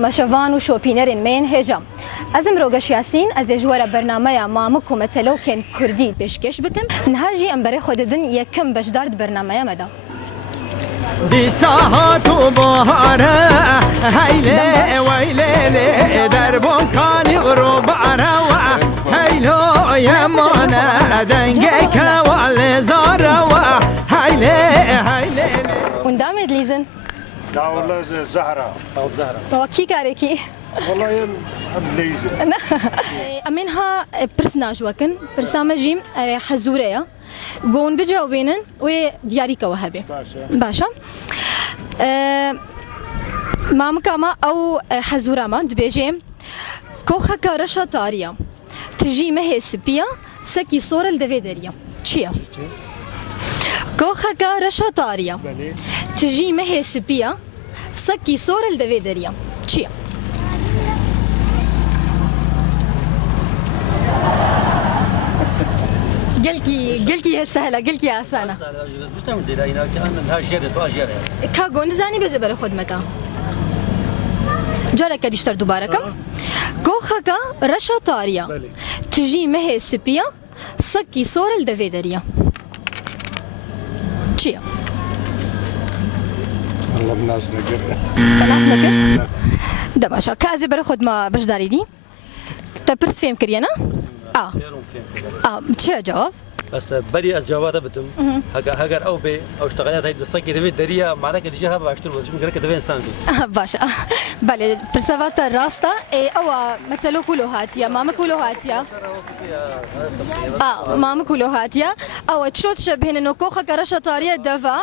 تماشاوان و شوپینرین مین هجام ازم روگش یاسین از جوار برنامه مامک و متلوکن کردی پیشکش بکم نهاجی امبره خوددن یکم بشدارد برنامه مدا دی ساعت و بهاره هیله ویله در بنکانی غروب عروا هیلو یمانه دنگه کوال زاروا هیله und damit lesen لا والله زهرة أو زهرة هو كي كاريكي والله ليزن منها برسناج وكن برسامجي حزورية قون بجاوبينن ودياريكا وهبي باشا مامكاما أو حزوراما دبيجي كوخا كارشا تاريا تجي مهي سبيا سكي صورة الدفيدريا تشيا كوخا كارشا تاريا تجي مهي سبيا سكي صورة الدفيدريا تشيا قلكي سهلة قلكي آسانة كاغون زاني بزبر خدمتا جالك ديشتر دوباركم كوخاكا رشا طاريا تجي مهي سبيا سكي صور الدفيدريا تشيا والله بناس نقر بناس نقر دباشا كازي بر خدمة بجداري دي تبرس فيهم كريانا چه جواب؟ بس بري از جوابات بدم هاگر او بي او اشتغالات هاي دستكي دفي دريا معناها كدي جرها باشتر ولا شو دفي انسان بي باشا بله برسوات راستا او مثلو كلو هاتيا ماما كلو هاتيا ماما كلو هاتيا او تشوت شبهن انه كوخه كرشه طاريه دفا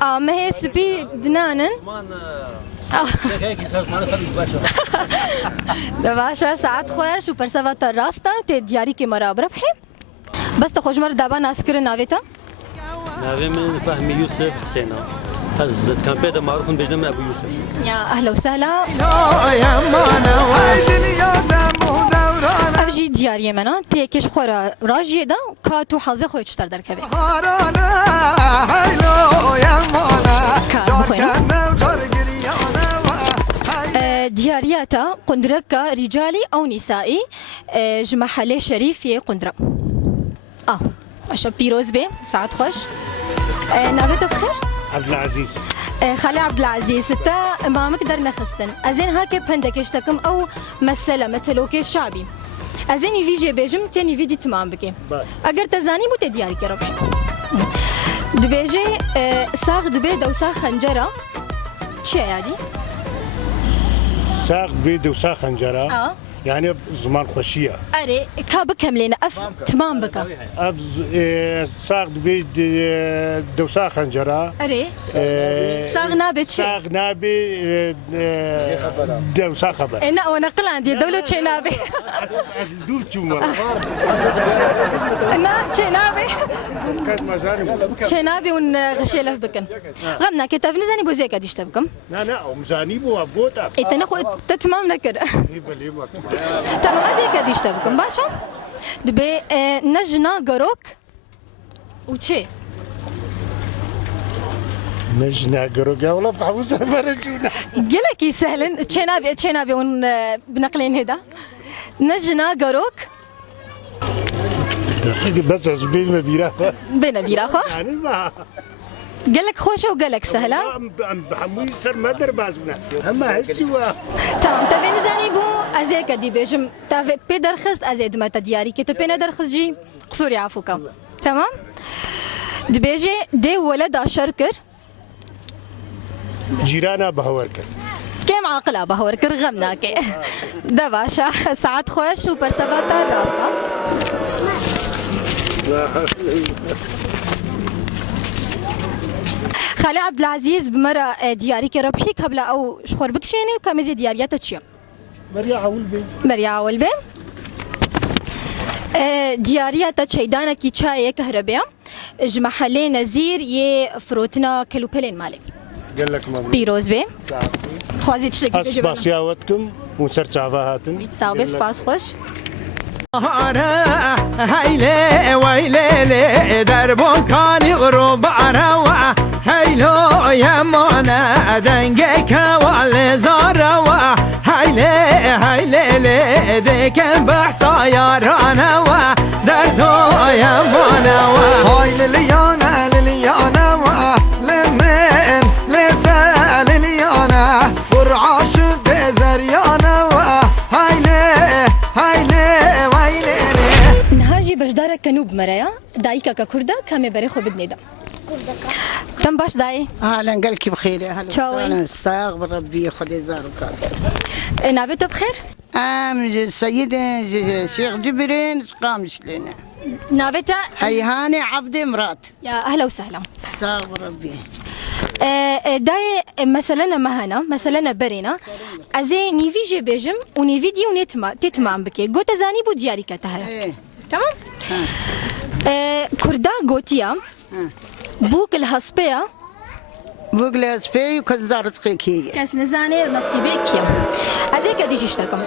ما هي سبي دنانن دباشا ساعات خوش و برسوات راستا ته دیاری کی مرا بربحي بس تخوش مر دابا ناسكر نافيتا نافي من فهمي يوسف حسينا از كان بيدا معروف بجنم ابو يوسف يا اهلا وسهلا يا مانا افجي دياري منا تيكش خورا راجي دا كاتو حظي خوي تشتر دركبي ديارياتا قندركا رجالي او نسائي جمحلي شريفي قندرة عشان بيروز بي ساعات خوش نافيتا بخير عبد العزيز خالي عبد العزيز تا امامك درنا خستن ازين هاكي بهندك اشتكم او مسألة مثلوكي الشعبي ازين يفيجي بيجم تاني فيدي تمام بكي اگر تزاني بو تدياري كربي دبيجي ساغ دبي دو ساغ خنجرة تشي هادي ساق بيد وساق خنجرة يعني زمان خوشية أري كابك كملينا أف تمام بكا ساق بيد دوساق خنجرة أري ساغ نابي تشي ساق نابي دوساق خبر إنا ونقل عندي دولة تشي نابي دوب تشومر إنا تشي نابي كانت مزاني تشي نابي ونغشي لف بكن غمنا كتاف نزاني بوزيك هادي اشتبكم لا مزاني بو أبوتا إتنا تتمام نكر تمام هذيك هادي اشتبكم باشا دبي نجنا قروك وتشي نجنا قروك يا والله بحوزة فرجونا قلك سهل تشينابي ون بنقلين هدا نجنا قروك بس بين بيراخة بين بيراخة يعني ما قالك خوشة وقالك سهلة بحموي سر ما دربازنا أما هالجوا تمام تبين زاني بو أزيك دي بيجم تافي بيدرخست أزيد ما تدياري كي تبين درخست جي قصوري عفوكم تمام دبيجي دي ولد عشركر جيرانا بهوركر كم عاقلة بهوركر غمناكي ده باشا ساعات خوش وبرسفاتا راسنا خالي عبد العزيز بمرة دياري كي ربحي قبل او شخور بكشيني وكاميزي ديارياتا تشيا مريا عولبي مريا عولبي ديارياتا تشيدانا كي تشاي كهرباء جمحلي نزير ي فروتنا كيلو بلين مالي قال لك مبروك بيروز بي خوازي تشتكي تجيبنا باسياوتكم وسر تعباهاتن بيتساوي سباس خوش هيلي ويلي در بنكاني غروب عروا هيلو يا مانا دنگه کوال زاروا ديك بحصا يا رانا ودردو يا مانا هاي لليانا لليانا لمن لذا لليانا ورعاش بزريانا هاي لي نهاجي بجدارك كنوب مرايا دايكا ككردا كامي بريخو بدنيدا تم باش داي اهلا قالك بخير يا هلا تشاوي. انا استغفر ربي خدي زارك نابتو بخير السيد شيخ جبرين قامش لنا نابتا هيهاني عبدي مرات يا اهلا وسهلا استغفر ربي داي مثلا مهنا مثلا برينا ازي نيفي جي بيجم ونيفي دي ونتما تتمام بكي قوت زاني بو دياري كتهرا ايه تمام كردا قوتيا بوك الهسبيا بوغلا سبي وكزار رزقك هي كاس نزاني نصيبي كيا ازي كدي جيشتكم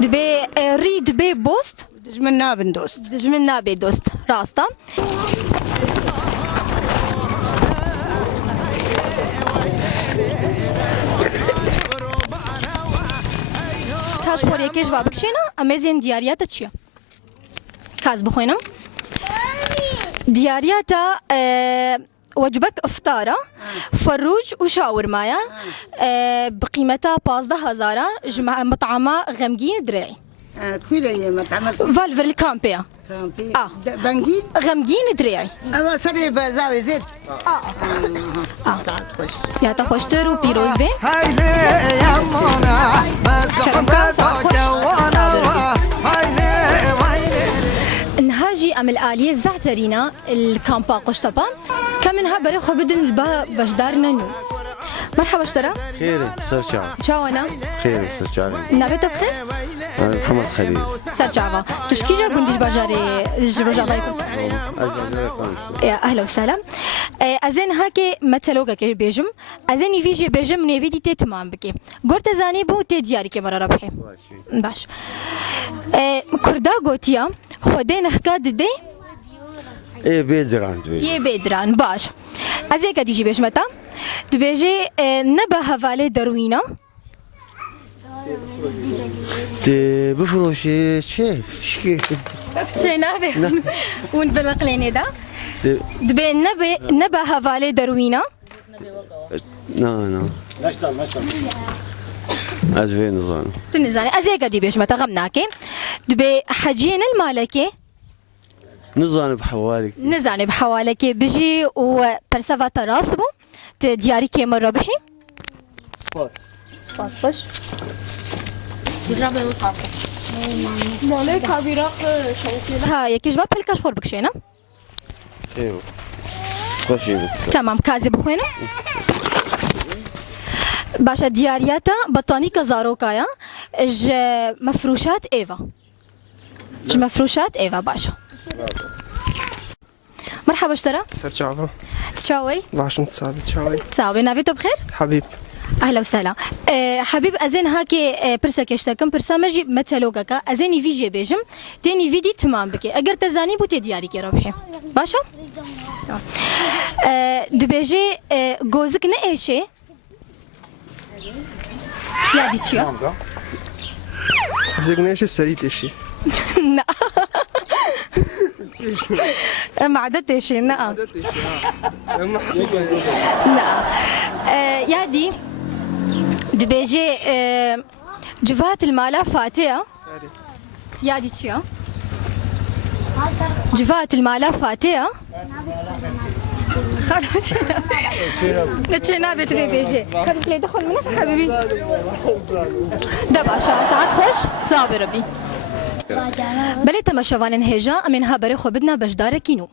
دبي ري دبي بوست من بندوست دجمنا بي دوست راستا كاش خوري كيش بابكشينا امازين ديارياتا تشيا كاز بخوينا ديارياتا وجبك افطارة فروج وشاور مايا بقيمتها 15,000 جمع مطعمة غمقين درعي كل ايام تعمل فالفر الكامبيا في آه. بنجي غمقين درعي اما سري بزاوي زيت ساعات خوش يا تخوشتر وبيروز بي هاي لي يا مانا مسحبتك وانا هاي لي نهاجي ام الاليه زعترينا الكامبا قشطبا كمنها بريخو بدن البا بجدار نانو مرحبا اشترى خير سرچا تشاونا خير سرچا نابت بخير محمد خليل سرجعوا تشكيجا كنتش باجاري جروجا بايكم يا اهلا وسهلا ازين هاكي مثلوكا كي بيجم ازين يفيجي بيجم نيفيدي تي تمام بكي قرت زاني بو تي دياري كي مرة ربحي باش كردا قوتيا خودين حكاد دي ايه بيدران دوي يه بيدران باش ازي كدي جي بيش متى تبيجي نبا هفالي دروينا تي بفروش شي شكي شي نابي ونبلق ليني دا دبي نبا هفالي دروينا نا ازفي نظام تنزاني ازي كدي بيش متى غمناكي دبي حجين المالكي نظام بحوالك نزاني بحوالكي بيجي وبرسفا تراسبو دياري كي مرة بحي سباس خوش ها يكيش باب الكاش خور بكشينا خير خوشي بس تمام كازي بخوينا باشا ديارياتا بطاني كزاروكايا ج مفروشات ايفا ج مفروشات ايفا باشا مرحبا اشترى سرجعوا تشاوي باشم تساوي تساوي نافيتو بخير حبيب اهلا وسهلا حبيب ازين هاكي برسا كشتكم برسا مجي مثلوكا ازين فيجي بيجم تاني فيدي تمام بكي اگر تزاني بو تدياري كي ربحي باشا دبيجي جوزك نايشي يا دي تشيا زغناش السريت اشي ما عدت شيء نعم محسوبة لا يا دي دبيجي جفات المالا فاتحة يا دي تشيا جفات المالا فاتحة خلاص نتشينا بتبي بيجي خليك لي دخل منك حبيبي دابا ساعات خوش صابر ربي بلي تماشوان هجا منها بريخو بدنا بجدار كينو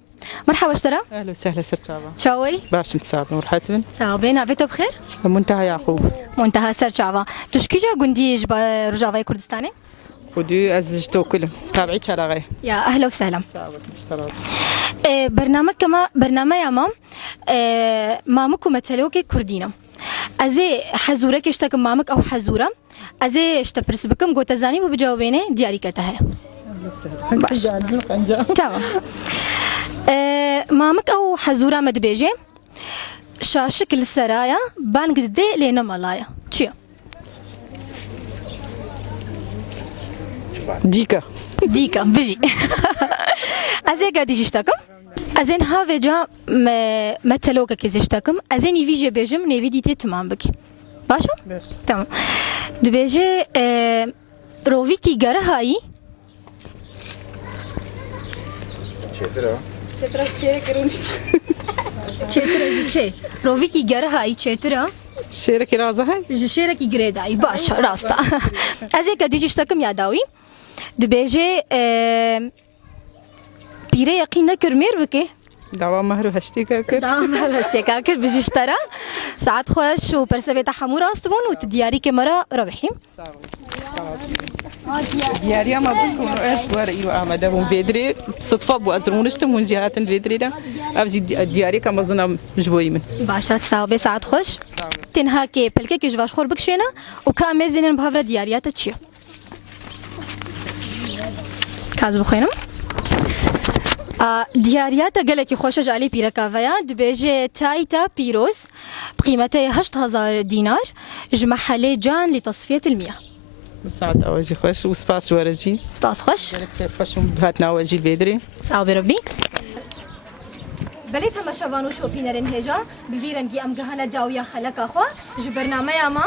مرحبا اشترى اهلا وسهلا سرتشابا تشاوي باش متساب نور حاتم صابين عفيتو بخير منتهى يعقوب منتهى سرچاوا تشكيجا قنديج برجاوي كردستاني ودي ازجتو كلهم تابعي شراغي يا اهلا وسهلا برنامج كما برنامج يا مام مامكم مثلوكي كردينا ازي حزورك اشتك مامك او حزوره ازي اشتبرس بكم قوت زاني وبجاوبيني دياري كتها باش تمام مامك او حزوره مدبيجي شاشك السرايا بان قد لينا ملايا تشيا ديكا ديكا بيجي ازين قاعد يجيشتكم ازين هافجا مثلوكا كيزيشتكم ازين يفيجي بيجم نيفيديتي تمام بكي باشا تمام دبيجي روفيكي جرى هاي چترا چه روفيكي جرى هاي چترا شيركي رازة هاي شيركي جريداي باشا راستا ازين قاعد يجيشتكم يا داوي دبيجي بيري يقين كرمير بكي دعوة مهر هشتيكا كر دام هر هشتكا كر بجشترا ساعات خوش وبرسبيتا حمورا استبون وتدياري كمرا ربحي دياريا ما بكون رؤيت ورقي وآمده بون فيدري صدفة بو أزرونشتم من جهات فيدري دا أبجي دياري كما ظنا مجبوي من باشا تساوي ساعات خوش تنها كي بلكي كي جواش خور بكشينا وكامزين بهافرا دياريات تشيو كاز بخينم دياريات قالك خوش جالي بيركافيا دبيجي تايتا بيروز بقيمتها 8000 دينار جمع حالي جان لتصفية المياه ساعات أواجي خوش وسباس ورجي سباس خوش خوشم بهاتنا أواجي فيدري ساوي ربي بليت هما شوانو شو بينرن هجا بفيرنجي أم جهنا داويا خلق أخوا جبرنا ما